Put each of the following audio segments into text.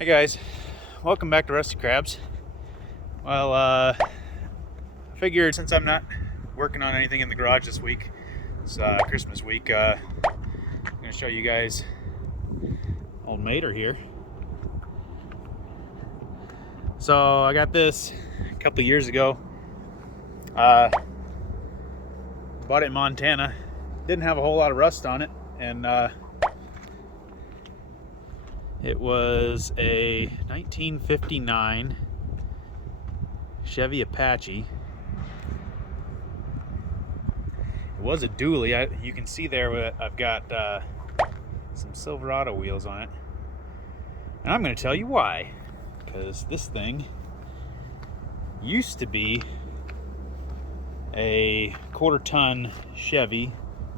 Hi guys, welcome back to Rusty Crabs. Well, I figured since I'm not working on anything in the garage this week, it's Christmas week, I'm going to show you guys old Mater here. So I got this a couple of years ago. Bought it in Montana. Didn't have a whole lot of rust on it, and it was a 1959 Chevy Apache. It was a dually. You can see there I've got some Silverado wheels on it. And I'm going to tell you why. Because this thing used to be a quarter-ton Chevy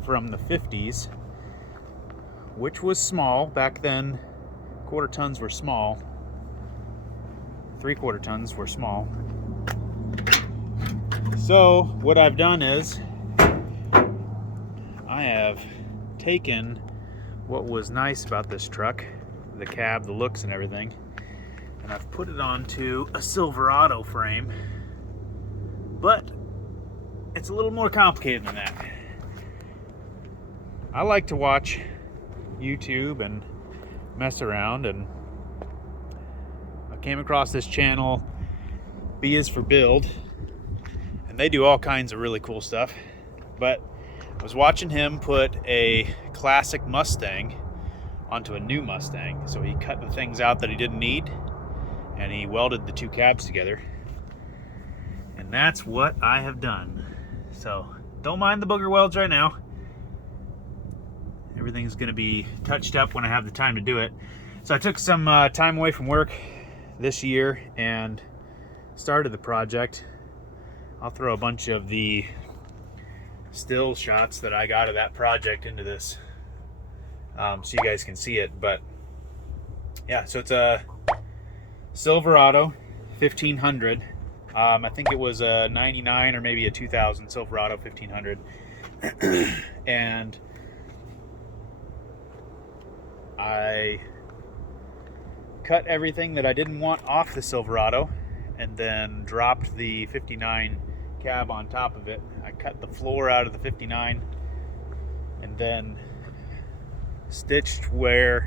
from the 50s, which was small. Back then, quarter tons were small. 3/4 tons were small. So what I've done is I have taken what was nice about this truck, the cab, the looks and everything, and I've put it onto a Silverado frame. But it's a little more complicated than that. I like to watch YouTube and mess around, and I came across this channel, B is for Build, and they do all kinds of really cool stuff. But I was watching him put a classic Mustang onto a new Mustang. So he cut the things out that he didn't need, and he welded the two cabs together, and that's what I have done. So don't mind the booger welds right now. Everything's going to be touched up when I have the time to do it. So I took some time away from work this year and started the project. I'll throw a bunch of the still shots that I got of that project into this so you guys can see it. But yeah, so it's a Silverado 1500. I think it was a 99 or maybe a 2000 Silverado 1500. And I cut everything that I didn't want off the Silverado and then dropped the 59 cab on top of it. I cut the floor out of the 59 and then stitched what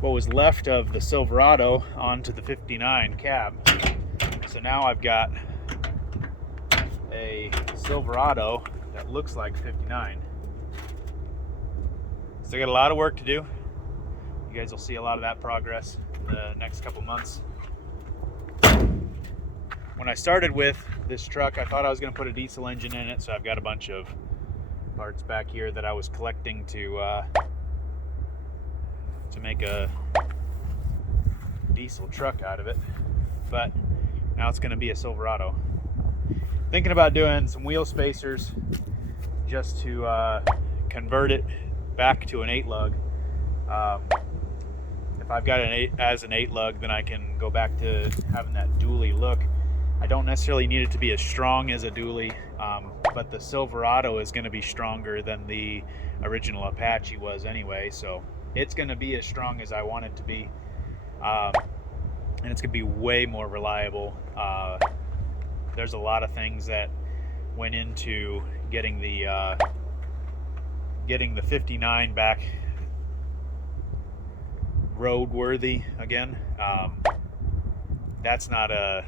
was left of the Silverado onto the 59 cab. So now I've got a Silverado that looks like 59. So I got a lot of work to do. You guys will see a lot of that progress in the next couple months. When I started with this truck, I thought I was going to put a diesel engine in it, so I've got a bunch of parts back here that I was collecting to make a diesel truck out of it. But now it's going to be a Silverado. Thinking about doing some wheel spacers just to convert it back to an 8-lug. If I've got an 8-lug, then I can go back to having that dually look. I don't necessarily need it to be as strong as a dually, but the Silverado is going to be stronger than the original Apache was anyway, so it's going to be as strong as I want it to be, and it's going to be way more reliable. There's a lot of things that went into getting the 59 back roadworthy again. That's not a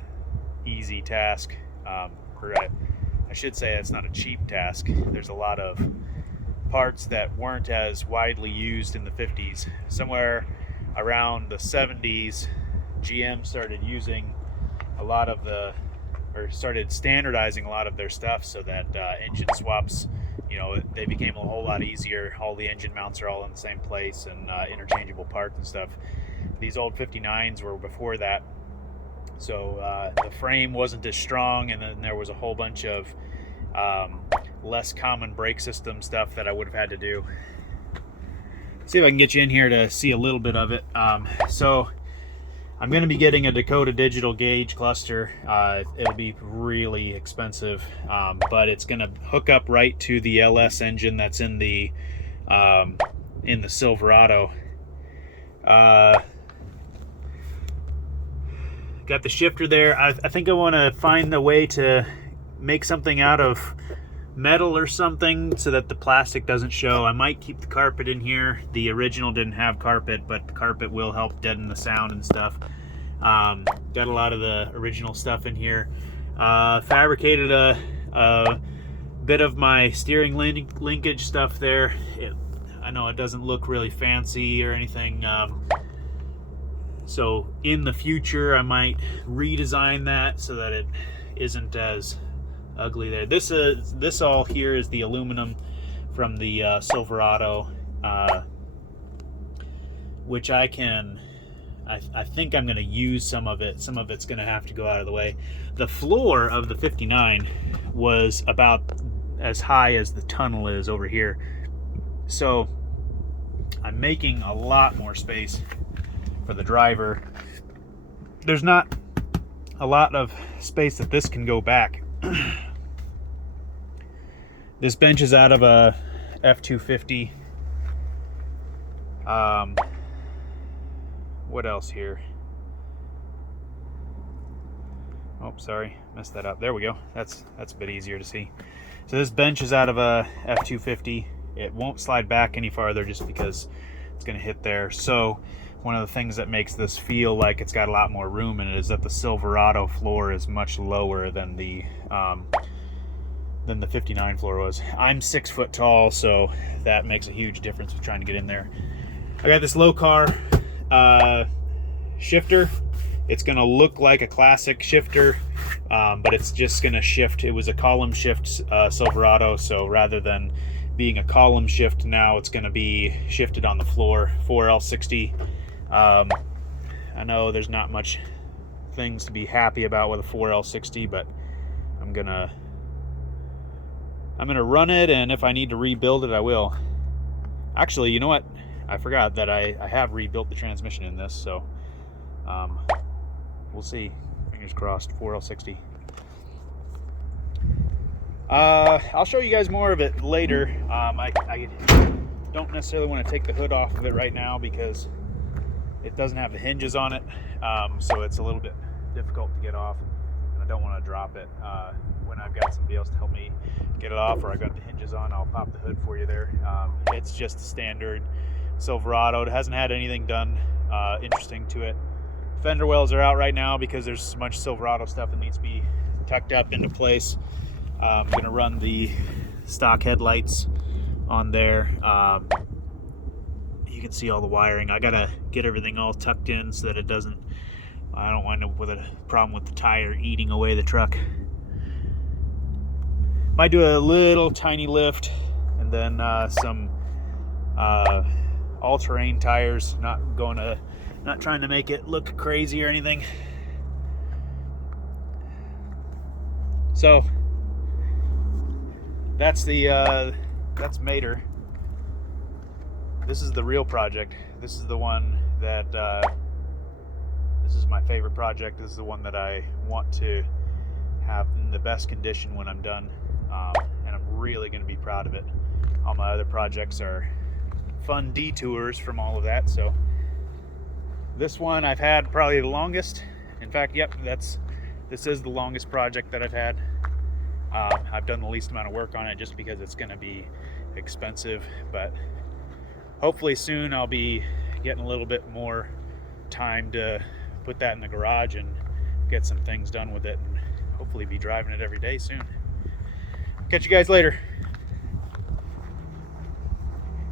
easy task, or I should say it's not a cheap task. There's a lot of parts that weren't as widely used in the 50s. Somewhere around the 70s, GM started using a lot of started standardizing a lot of their stuff so that engine swaps, they became a whole lot easier. All the engine mounts are all in the same place, and interchangeable parts and stuff. These old 59s were before that, so the frame wasn't as strong, and then there was a whole bunch of less common brake system stuff that I would have had to do. See if I can get you in here to see a little bit of it. So I'm going to be getting a Dakota digital gauge cluster. It'll be really expensive, but it's going to hook up right to the LS engine that's in the Silverado. got the shifter there. I think I want to find a way to make something out of metal or something so that the plastic doesn't show. I might keep the carpet in here. The original didn't have carpet, but the carpet will help deaden the sound and stuff. Got a lot of the original stuff in here. Fabricated a bit of my steering linkage stuff there. I know it doesn't look really fancy or anything. So in the future, I might redesign that so that it isn't as ugly there. This all here is the aluminum from the Silverado, which I think I'm going to use some of it. Some of it's going to have to go out of the way. The floor of the 59 was about as high as the tunnel is over here, so I'm making a lot more space for the driver. There's not a lot of space that this can go back. This bench is out of a F-250. What else here? Oh, sorry, messed that up. There we go. That's a bit easier to see. So this bench is out of a F-250. It won't slide back any farther just because it's going to hit there. So one of the things that makes this feel like it's got a lot more room in it is that the Silverado floor is much lower than the 59 floor was. I'm 6 foot tall, so that makes a huge difference with trying to get in there. I got this low car shifter. It's gonna look like a classic shifter, but it's just gonna shift. It was a column shift Silverado, so rather than being a column shift, now it's gonna be shifted on the floor. 4L60. I know there's not much things to be happy about with a 4L60, but I'm gonna run it, and if I need to rebuild it, I will. Actually, you know what? I forgot that I have rebuilt the transmission in this, so we'll see. Fingers crossed. 4L60. I'll show you guys more of it later. I don't necessarily want to take the hood off of it right now because it doesn't have the hinges on it, so it's a little bit difficult to get off, and I don't want to drop it. When I've got somebody else to help me get it off, or I got the hinges on, I'll pop the hood for you there. It's just a standard Silverado. It hasn't had anything done interesting to it. Fender wells are out right now because there's so much Silverado stuff that needs to be tucked up into place. I'm gonna run the stock headlights on there. You can see all the wiring. I gotta get everything all tucked in so that I don't wind up with a problem with the tire eating away the truck. Might do a little tiny lift, and then some all-terrain tires. Not trying to make it look crazy or anything. So that's Mater. This is the real project. This is the one that this is my favorite project. This is the one that I want to have in the best condition when I'm done, and I'm really going to be proud of it. All my other projects are fun detours from all of that, so this one I've had probably the longest. In fact, yep, this is the longest project that I've had. I've done the least amount of work on it just because it's going to be expensive, but hopefully soon I'll be getting a little bit more time to put that in the garage and get some things done with it, and hopefully be driving it every day soon. Catch you guys later.